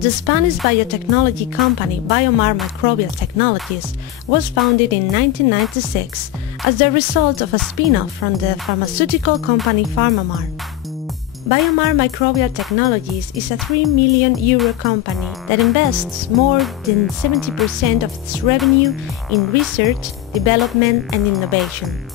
The Spanish biotechnology company BIOMAR Microbial Technologies was founded in 1996 as the result of a spin-off from the pharmaceutical company Pharma Mar. BIOMAR Microbial Technologies is a €3 million company that invests more than 70% of its revenue in research, development and innovation.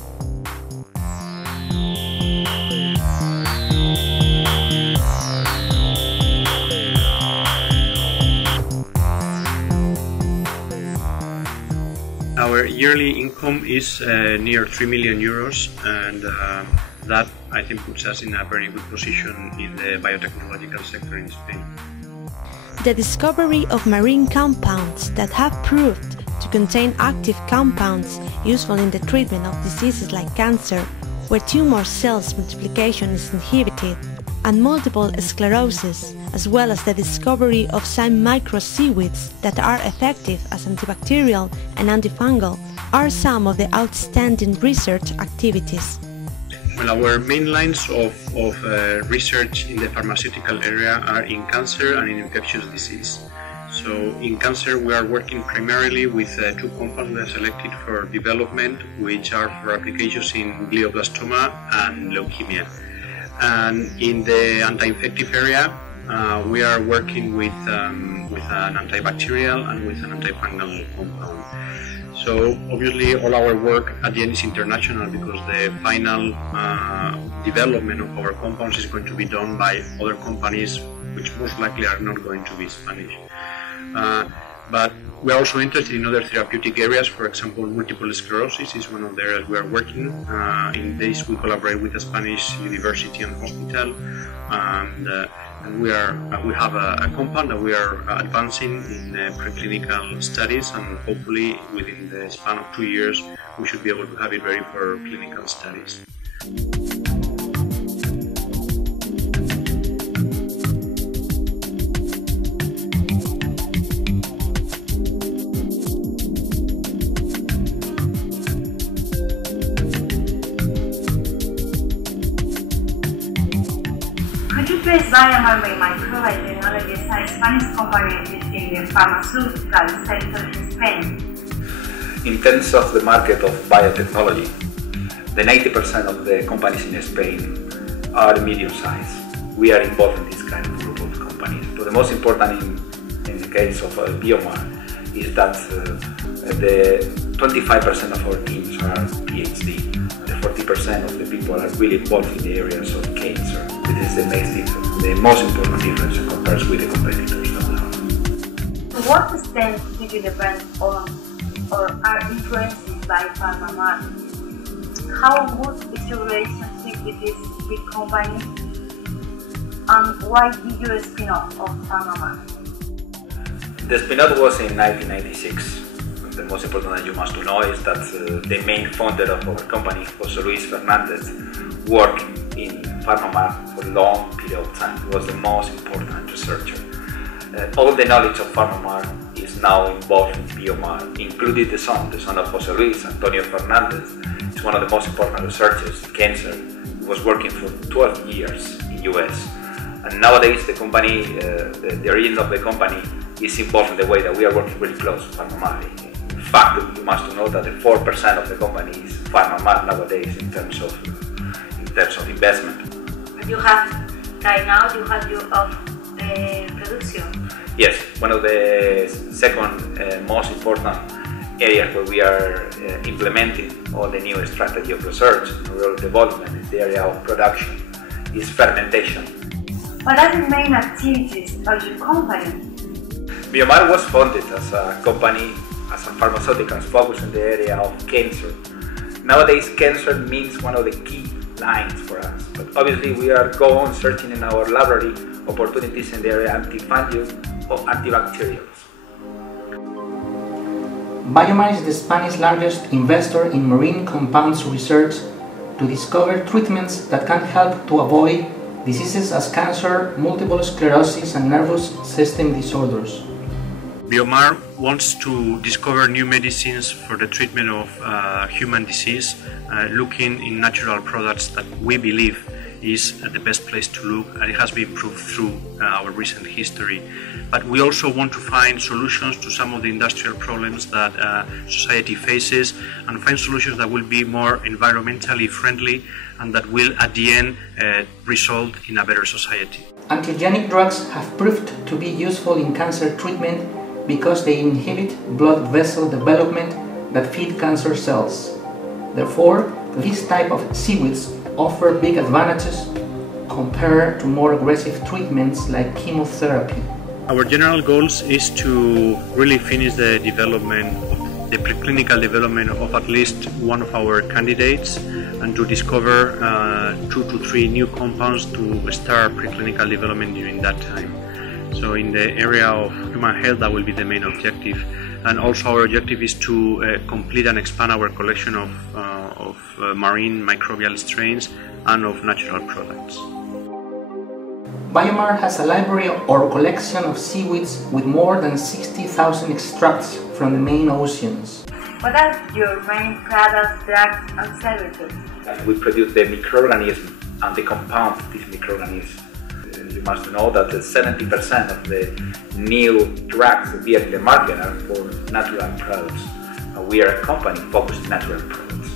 Our yearly income is near €3 million, and that I think puts us in a very good position in the biotechnological sector in Spain. The discovery of marine compounds that have proved to contain active compounds useful in the treatment of diseases like cancer, where tumor cells multiplication is inhibited, and multiple sclerosis, as well as the discovery of some micro-seaweeds that are effective as antibacterial and antifungal, are some of the outstanding research activities. Well, our main lines of research in the pharmaceutical area are in cancer and in infectious disease. So in cancer we are working primarily with two compounds that are selected for development, which are for applications in glioblastoma and leukemia. And in the anti-infective area, we are working with an antibacterial and with an antifungal compound. So obviously all our work at the end is international, because the final development of our compounds is going to be done by other companies, which most likely are not going to be Spanish. But we are also interested in other therapeutic areas. For example, multiple sclerosis is one of the areas we are working. In this we collaborate with a Spanish university and hospital, and we have a compound that we are advancing in preclinical studies, and hopefully within the span of 2 years we should be able to have it ready for clinical studies. Could you please BIOMAR Microbial Technologies, a Spanish company in the pharmaceutical sector in Spain? In terms of the market of biotechnology, the 90% of the companies in Spain are medium-sized. We are involved in this kind of group of companies. But the most important in the case of BIOMAR is that the 25% of our teams are PhD. The 40% of the people are really involved in the areas of cancer. This is the most important difference compared with the competitors. To what extent do you depend on or are influenced by Pharma Mar? How good is your relationship with this big company? And why did you spin off of Pharma Mar? The spin-off was in 1996. The most important that you must know is that the main founder of our company, José Luis Fernández, worked in Pharma Mar for a long period of time. He was the most important researcher. All the knowledge of Pharma Mar is now involved in BIOMAR, including the son of José Luis, Antonio Fernández. He's one of the most important researchers in cancer. He was working for 12 years in US. And nowadays the company, the origin of the company is involved in the way that we are working really close with Pharma Mar. In fact, you must know that the 4% of the company is Pharma Mar nowadays in terms of investment. You have, right now, you have your own production. Yes, one of the second most important areas where we are implementing all the new strategy of research and rural development in the area of production is fermentation. What are the main activities of your company? BIOMAR was founded as a company, as a pharmaceutical focused in the area of cancer. Nowadays, cancer means one of the key lines for us, but obviously we are going on searching in our library opportunities in the area of antifungal or antibacterials. BIOMAR is the Spanish largest investor in marine compounds research to discover treatments that can help to avoid diseases as cancer, multiple sclerosis and nervous system disorders. BIOMAR wants to discover new medicines for the treatment of human disease, looking in natural products that we believe is the best place to look, and it has been proved through our recent history. But we also want to find solutions to some of the industrial problems that society faces, and find solutions that will be more environmentally friendly and that will at the end result in a better society. Antigenic drugs have proved to be useful in cancer treatment because they inhibit blood vessel development that feed cancer cells. Therefore, this type of seaweeds offer big advantages compared to more aggressive treatments like chemotherapy. Our general goals is to really finish the preclinical development of at least one of our candidates, and to discover 2 to 3 new compounds to start preclinical development during that time. So in the area of human health, that will be the main objective. And also our objective is to complete and expand our collection of marine microbial strains and of natural products. BIOMAR has a library or collection of seaweeds with more than 60,000 extracts from the main oceans. What are your main products, drugs, and services? We produce the microorganisms and the compounds of these microorganisms. You must know that 70% of the new drugs that appear in the market are for natural products. We are a company focused on natural products.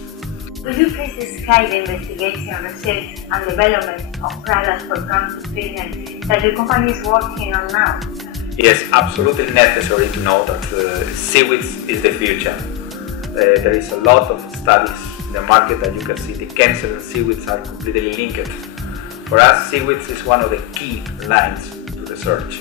Could you please describe the investigation, research, and development of products for cancer treatment that your company is working on now? Yes, absolutely necessary to know that seaweeds is the future. There is a lot of studies in the market that you can see the cancer and seaweeds are completely linked. For us, seaweeds is one of the key lines to research.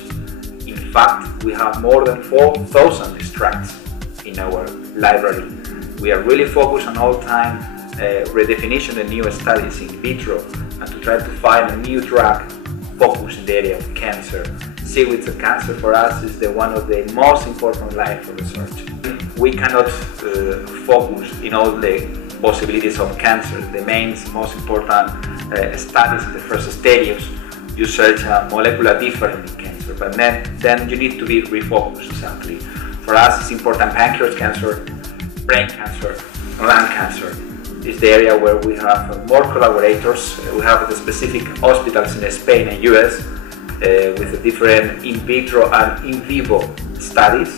In fact, we have more than 4,000 extracts in our library. We are really focused on all time redefinition of new studies in vitro and to try to find a new drug focused in the area of cancer. Seaweeds and cancer for us is one of the most important lines for research. We cannot focus in all the possibilities of cancer. The most important studies in the first stages, you search a molecular difference in cancer, but then you need to be refocused exactly. For us, it's important pancreas cancer, brain cancer, lung cancer. Is the area where we have more collaborators. We have the specific hospitals in Spain and US with the different in vitro and in vivo studies,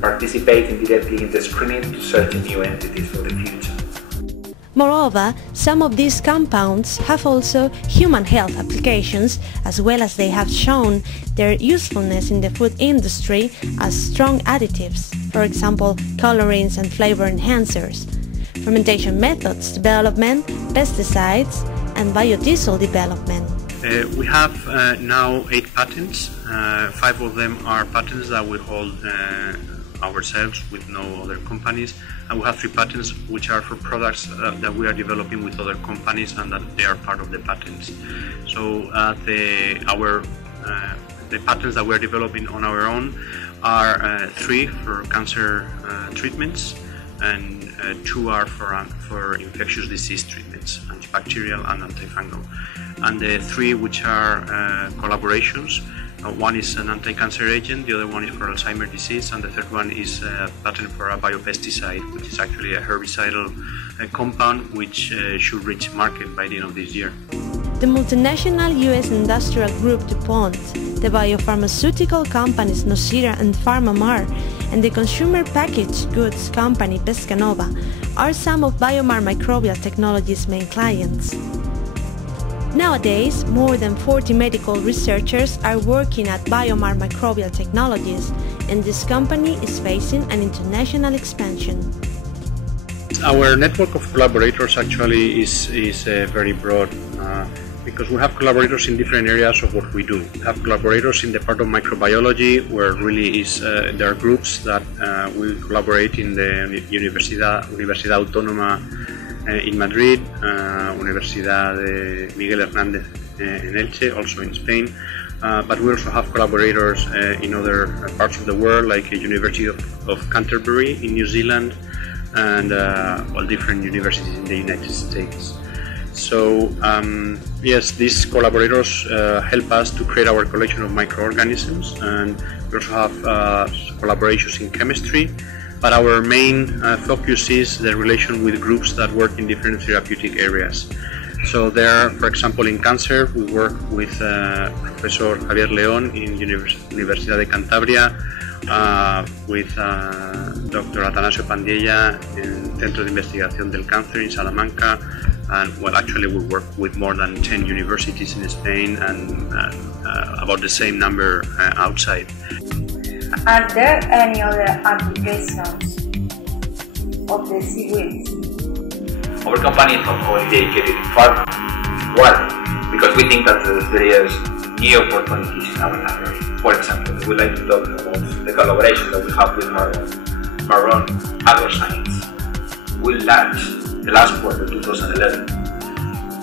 participating directly in the screening to search new entities for the future. Moreover, some of these compounds have also human health applications, as well as they have shown their usefulness in the food industry as strong additives, for example, colorants and flavor enhancers, fermentation methods development, pesticides, and biodiesel development. We have now 8 patents. 5 of them are patents that we hold ourselves with no other companies, and we have 3 patents which are for products that we are developing with other companies and that they are part of the patents. So the patents that we are developing on our own are 3 for cancer treatments, and 2 are for infectious disease treatments, antibacterial and antifungal. And the 3 which are collaborations, one is an anti-cancer agent, the other one is for Alzheimer's disease, and the third one is a patent for a biopesticide, which is actually a herbicidal compound which should reach market by the end of this year. The multinational US industrial group DuPont, the biopharmaceutical companies Nocera and Pharma Mar, and the consumer packaged goods company Pescanova are some of BIOMAR Microbial Technologies' main clients. Nowadays, more than 40 medical researchers are working at BIOMAR Microbial Technologies, and this company is facing an international expansion. Our network of collaborators actually is very broad because we have collaborators in different areas of what we do. We have collaborators in the part of microbiology, where really there are groups that will collaborate in the Universidad Autónoma in Madrid, Universidad de Miguel Hernández in Elche, also in Spain. But we also have collaborators in other parts of the world, like the University of Canterbury in New Zealand, and different universities in the United States. So yes, these collaborators help us to create our collection of microorganisms, and we also have collaborations in chemistry, but our main focus is the relation with groups that work in different therapeutic areas. So there, for example, in cancer, we work with Professor Javier León in Universidad de Cantabria, with Dr. Atanasio Pandiella in Centro de Investigación del Cáncer in Salamanca, and well, actually we work with more than 10 universities in Spain and about the same number outside. Are there any other applications of the sequence? Our company is not only dedicated in pharma. Why? Because we think that there is new opportunities in our library. For example, we like to talk about the collaboration that we have with Maron AgroScience. We launched the last quarter 2011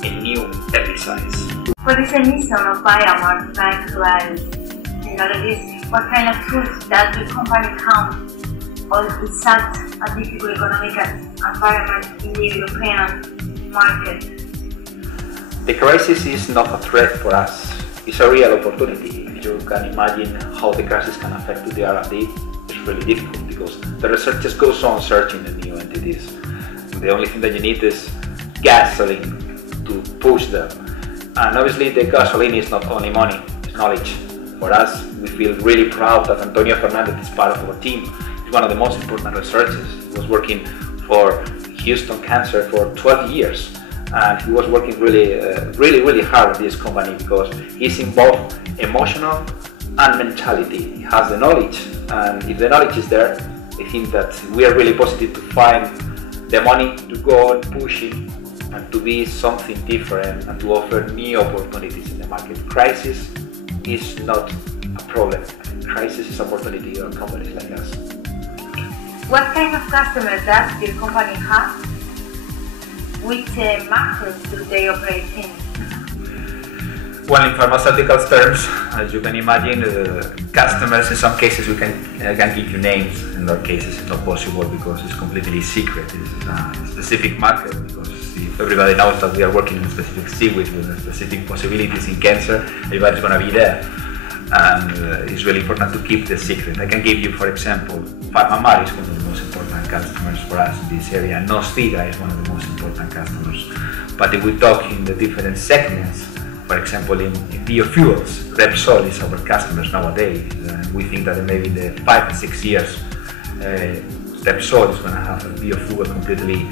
a new herbicide. What is the mission of BIOMAR Microbial Technologies? What kind of tools does the company count on in such a difficult economic environment in the European market? The crisis is not a threat for us, it's a real opportunity. If you can imagine how the crisis can affect the R&D, it's really difficult because the research just goes on searching the new entities. The only thing that you need is gasoline to push them. And obviously the gasoline is not only money, it's knowledge. For us, we feel really proud that Antonio Fernandez is part of our team. He's one of the most important researchers. He was working for Houston Cancer for 12 years. And he was working really hard in this company because he's involved emotional and mentality. He has the knowledge, and if the knowledge is there, I think that we are really positive to find the money to go on pushing and to be something different and to offer new opportunities in the market. Crisis is not a problem. Crisis is opportunity for companies like us. What kind of customers does your company have? Which markets do they operate in? Well, in pharmaceutical terms, as you can imagine, customers, in some cases we can give you names. In other cases it's not possible because it's completely secret. It's a specific market because if everybody knows that we are working in a specific seaweed with specific possibilities in cancer, everybody's going to be there. And it's really important to keep the secret. I can give you, for example, Pharma Mar is one of the most important customers for us in this area. Nostiga is one of the most important customers. But if we talk in the different segments, for example, in biofuels, Repsol is our customers nowadays. We think that maybe in the 5 to 6 years, Repsol is going to have a biofuel completely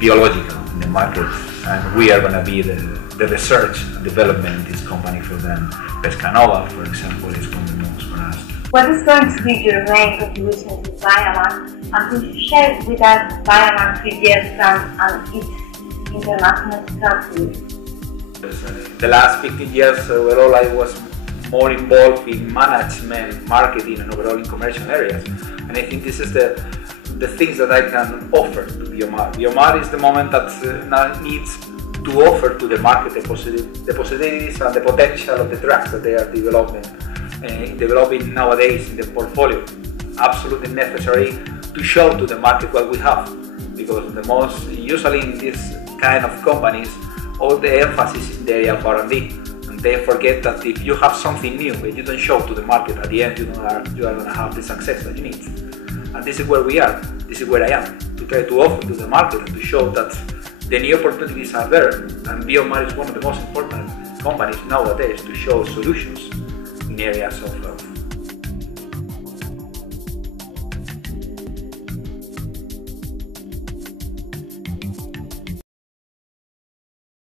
biological in the market, and we are going to be the research and development in this company for them. Pescanova, for example, is one of the most for us. What is going to be your main contribution to BIOMAR, and could you share with us BIOMAR 3 years plan and its international strategy? The last 15 years overall I was more involved in management, marketing and overall in commercial areas, and I think this is the things that I can offer to BIOMAR. BIOMAR is the moment that now needs to offer to the market the possibilities and the potential of the drugs that they are developing nowadays in the portfolio. Absolutely necessary to show to the market what we have, because usually in this kind of companies, all the emphasis is in the area of R&D, and they forget that if you have something new and you don't show to the market, at the end you are going to have the success that you need. And this is where we are, this is where I am, to try to offer to the market and to show that the new opportunities are there, and BIOMAR is one of the most important companies nowadays to show solutions in areas of